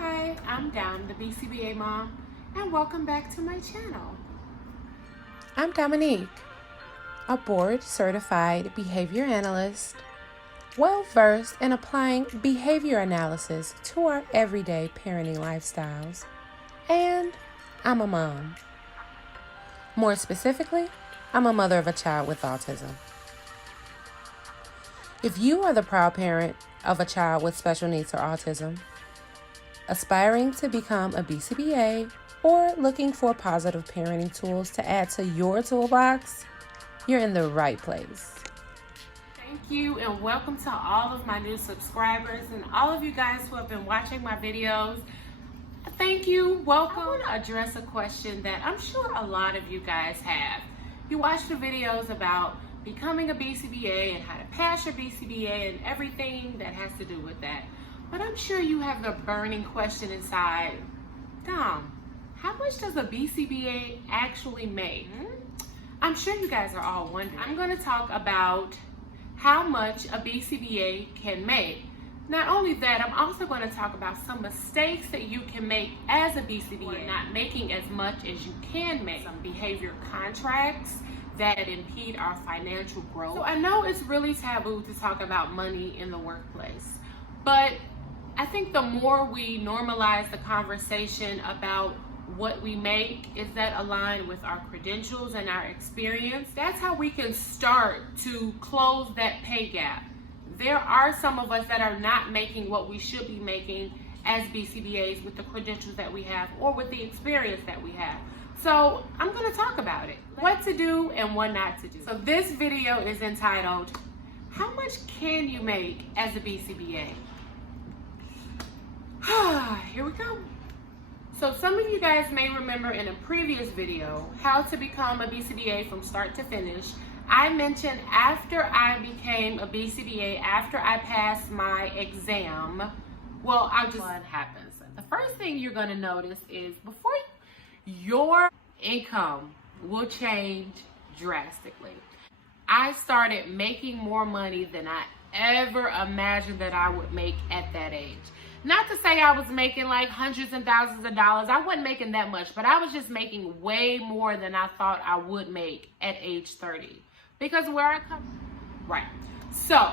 Hi, I'm Dom, the BCBA mom, and welcome back to my channel. I'm Dominique, a board-certified behavior analyst, well-versed in applying behavior analysis to our everyday parenting lifestyles, and I'm a mom. More specifically, I'm a mother of a child with autism. If you are the proud parent of a child with special needs or autism, aspiring to become a BCBA, or looking for positive parenting tools to add to your toolbox, you're in the right place. Thank you and welcome to all of my new subscribers and all of you guys who have been watching my videos. Thank you, welcome. I want to address a question that I'm sure a lot of you guys have. You watch the videos about becoming a BCBA and how to pass your BCBA and everything that has to do with that. But I'm sure you have the burning question inside, Dom, how much does a BCBA actually make? I'm sure you guys are all wondering. I'm going to talk about how much a BCBA can make. Not only that, I'm also going to talk about some mistakes that you can make as a BCBA, not making as much as you can make. Some behavior contracts that impede our financial growth. So I know it's really taboo to talk about money in the workplace, but I think the more we normalize the conversation about what we make, is that aligned with our credentials and our experience, that's how we can start to close that pay gap. There are some of us that are not making what we should be making as BCBAs with the credentials that we have or with the experience that we have. So I'm going to talk about it, what to do and what not to do. So this video is entitled, how much can you make as a BCBA? Here we go. So some of you guys may remember in a previous video how to become a BCBA from start to finish. I mentioned after I became a BCBA, after I passed my exam, what happens. The first thing you're going to notice is before your income will change drastically. I started making more money than I ever imagined that I would make at that age. Not to say I was making like hundreds and thousands of dollars. I wasn't making that much, but I was just making way more than I thought I would make at age 30. Because where I come from. Right. So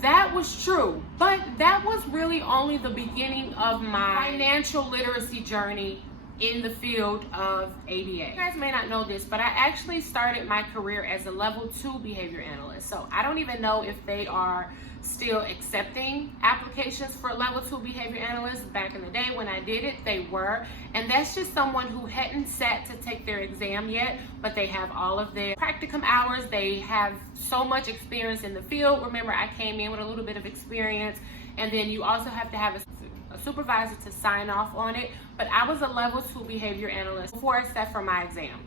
that was true, but that was really only the beginning of my financial literacy journey in the field of ABA. You guys may not know this, but I actually started my career as a level 2 behavior analyst. So I don't even know if they are still accepting applications for level 2 behavior analysts. Back in the day when I did it, they were. And that's just someone who hadn't sat to take their exam yet, but they have all of their practicum hours. They have so much experience in the field. Remember, I came in with a little bit of experience, and then you also have to have a supervisor to sign off on it. But I was a level 2 behavior analyst before I sat for my exam.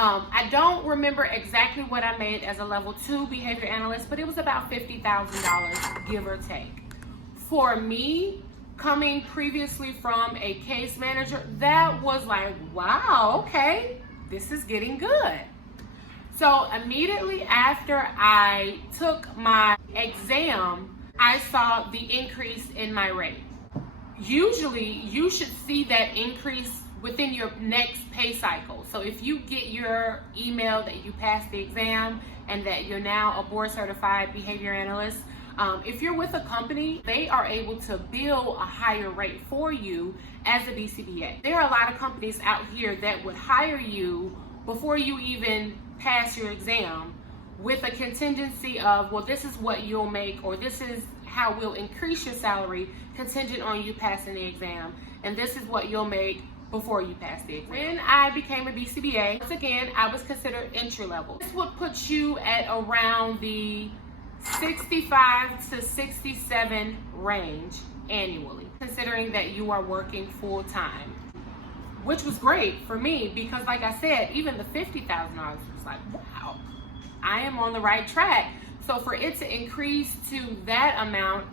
I don't remember exactly what I made as a level 2 behavior analyst, but it was about $50,000, give or take. For me, coming previously from a case manager, that was like, wow, okay, this is getting good. So immediately after I took my exam, I saw the increase in my rate. Usually, you should see that increase within your next pay cycle. So if you get your email that you passed the exam and that you're now a board certified behavior analyst, if you're with a company, they are able to bill a higher rate for you as a BCBA. There are a lot of companies out here that would hire you before you even pass your exam with a contingency of, well, this is what you'll make, or this is how we'll increase your salary contingent on you passing the exam, and this is what you'll make before you pass the exam. When I became a BCBA, once again, I was considered entry level. This would put you at around the 65 to 67 range annually, considering that you are working full time, which was great for me because, like I said, even the $50,000 was like, wow, I am on the right track. So for it to increase to that amount,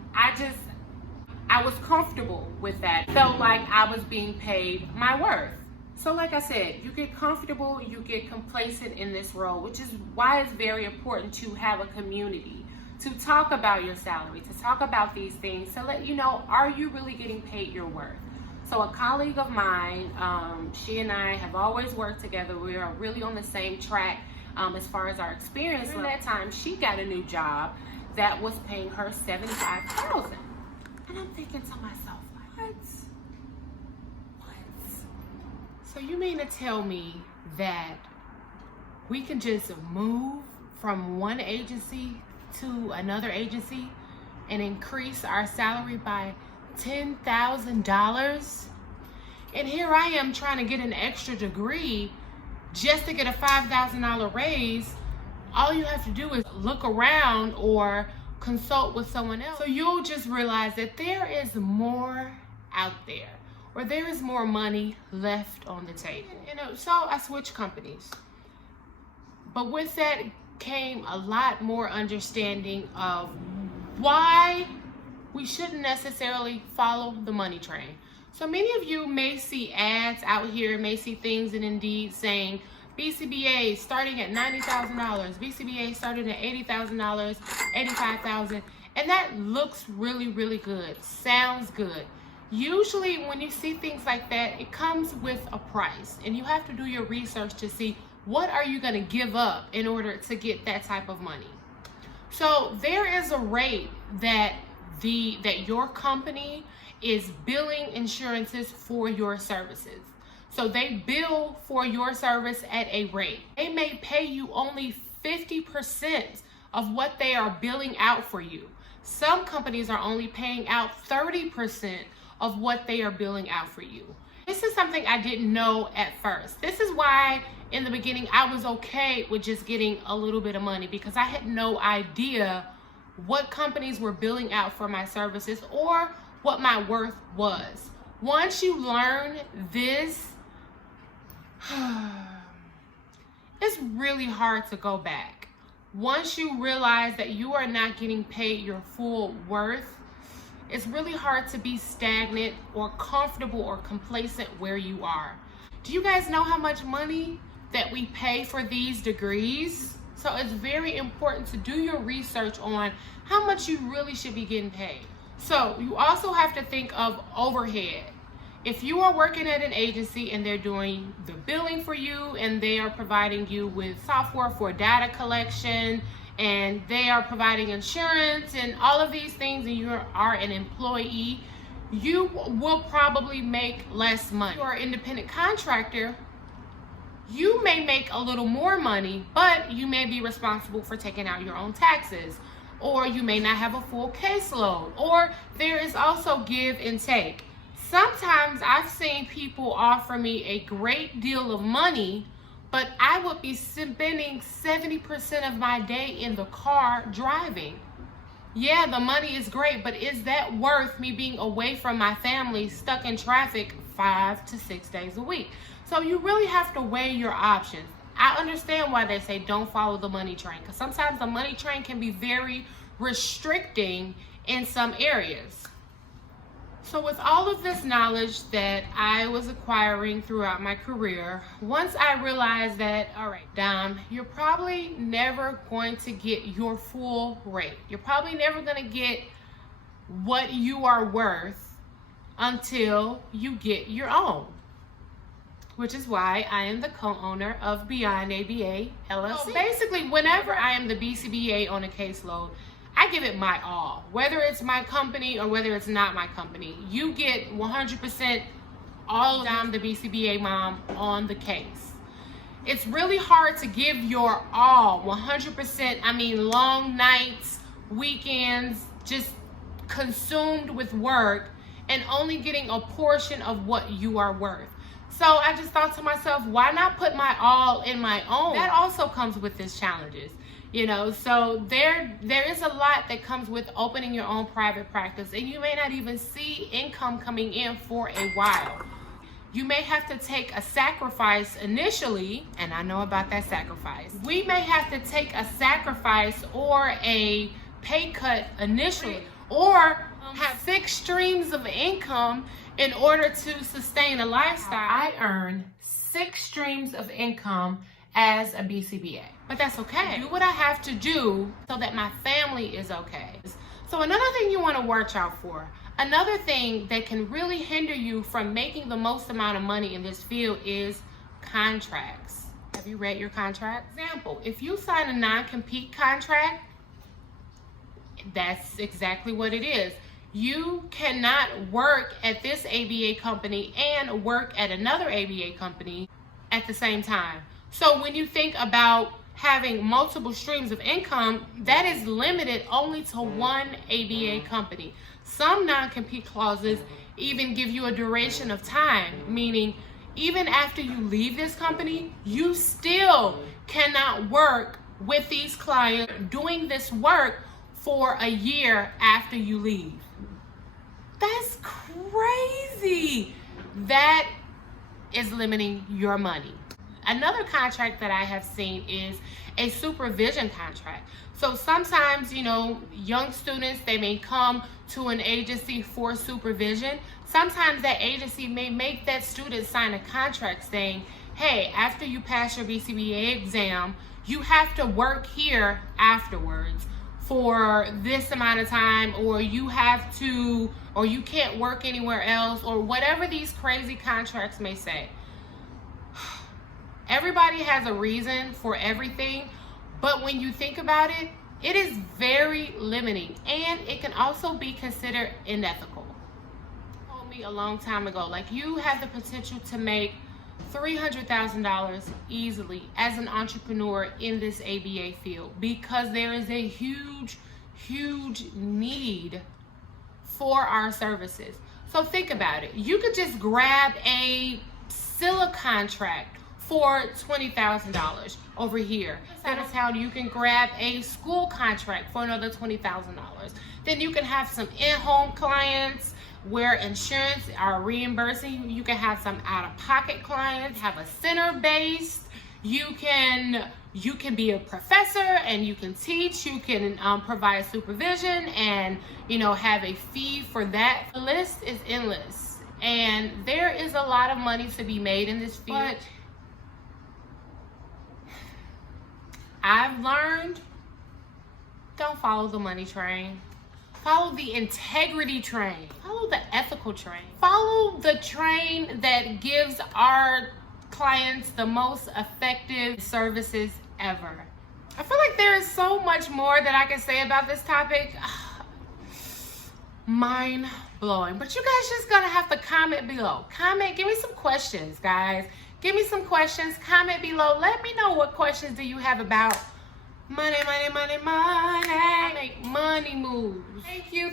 I was comfortable with that. Felt like I was being paid my worth. So like I said, you get comfortable, you get complacent in this role, which is why it's very important to have a community, to talk about your salary, to talk about these things, to let you know, are you really getting paid your worth? So a colleague of mine, she and I have always worked together. We are really on the same track as far as our experience. During that time, she got a new job that was paying her $75,000. And I'm thinking to myself, what? So you mean to tell me that we can just move from one agency to another agency and increase our salary by $10,000? And here I am trying to get an extra degree just to get a $5,000 raise. All you have to do is look around or consult with someone else. So you'll just realize that there is more out there, or there is more money left on the table. So I switched companies. But with that came a lot more understanding of why we shouldn't necessarily follow the money train. So many of you may see ads out here, may see things in Indeed saying BCBA starting at $90,000, BCBA starting at $80,000, $85,000, and that looks really, really good, sounds good. Usually when you see things like that, it comes with a price, and you have to do your research to see what are you going to give up in order to get that type of money. So there is a rate that your company is billing insurances for your services. So they bill for your service at a rate. They may pay you only 50% of what they are billing out for you. Some companies are only paying out 30% of what they are billing out for you. This is something I didn't know at first. This is why in the beginning I was okay with just getting a little bit of money, because I had no idea what companies were billing out for my services or what my worth was. Once you learn this, it's really hard to go back. Once you realize that you are not getting paid your full worth, it's really hard to be stagnant or comfortable or complacent where you are. Do you guys know how much money that we pay for these degrees? So it's very important to do your research on how much you really should be getting paid. So you also have to think of overhead. If you are working at an agency and they're doing the billing for you and they are providing you with software for data collection and they are providing insurance and all of these things, and you are an employee, you will probably make less money. If you are an independent contractor, you may make a little more money, but you may be responsible for taking out your own taxes, or you may not have a full caseload, or there is also give and take. Sometimes I've seen people offer me a great deal of money, but I would be spending 70% of my day in the car driving. Yeah, the money is great, but is that worth me being away from my family, stuck in traffic 5 to 6 days a week? So you really have to weigh your options. I understand why they say don't follow the money train, because sometimes the money train can be very restricting in some areas. So with all of this knowledge that I was acquiring throughout my career, once I realized that, all right, Dom, you're probably never going to get your full rate. You're probably never going to get what you are worth until you get your own, which is why I am the co-owner of Beyond ABA LLC. So basically, whenever I am the BCBA on a caseload, I give it my all. Whether it's my company or whether it's not my company, you get 100% all of I'm the BCBA mom on the case. It's really hard to give your all, 100%. I mean, long nights, weekends, just consumed with work and only getting a portion of what you are worth. So I just thought to myself, why not put my all in my own? That also comes with its challenges. So there is a lot that comes with opening your own private practice, and you may not even see income coming in for a while. You may have to take a sacrifice initially, and I know about that sacrifice. We may have to take a sacrifice or a pay cut initially, or have 6 streams of income in order to sustain a lifestyle. I earn 6 streams of income as a BCBA, but that's okay. Do what I have to do so that my family is okay. So another thing you want to watch out for, Another thing that can really hinder you from making the most amount of money in this field is contracts. Have you read your contract? For example, if you sign a non-compete contract, that's exactly what it is. You cannot work at this ABA company and work at another ABA company at the same time. So when you think about having multiple streams of income, that is limited only to one ABA company. Some non-compete clauses even give you a duration of time, meaning even after you leave this company, you still cannot work with these clients doing this work for a year after you leave. That's crazy. That is limiting your money. Another contract that I have seen is a supervision contract. So sometimes, young students, they may come to an agency for supervision. Sometimes that agency may make that student sign a contract saying, hey, after you pass your BCBA exam, you have to work here afterwards for this amount of time, or you can't work anywhere else, or whatever these crazy contracts may say. Everybody has a reason for everything, but when you think about it, it is very limiting, and it can also be considered unethical. You told me a long time ago, like, you have the potential to make $300,000 easily as an entrepreneur in this ABA field, because there is a huge need for our services. So think about it. You could just grab a SILA contract for $20,000 over here. Out of town, you can grab a school contract for another $20,000. Then you can have some in-home clients where insurance are reimbursing. You can have some out-of-pocket clients, have a center-based. You can be a professor and you can teach. You can provide supervision and have a fee for that. The list is endless, and there is a lot of money to be made in this field. But I've learned, don't follow the money train. Follow the integrity train. Follow the ethical train. Follow the train that gives our clients the most effective services ever. I feel like there is so much more that I can say about this topic. Mind blowing. But you guys just gonna have to comment below. Comment, give me some questions, guys. Give me some questions, comment below. Let me know what questions do you have about money. Make money moves.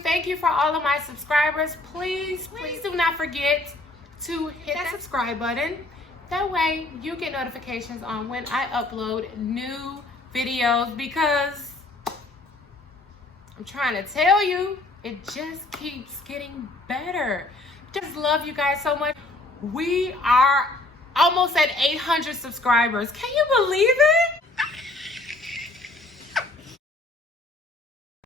Thank you for all of my subscribers. Please do not forget to hit that subscribe button. That way you get notifications on when I upload new videos, because I'm trying to tell you, it just keeps getting better. Just love you guys so much. We are almost at 800 subscribers. Can you believe it?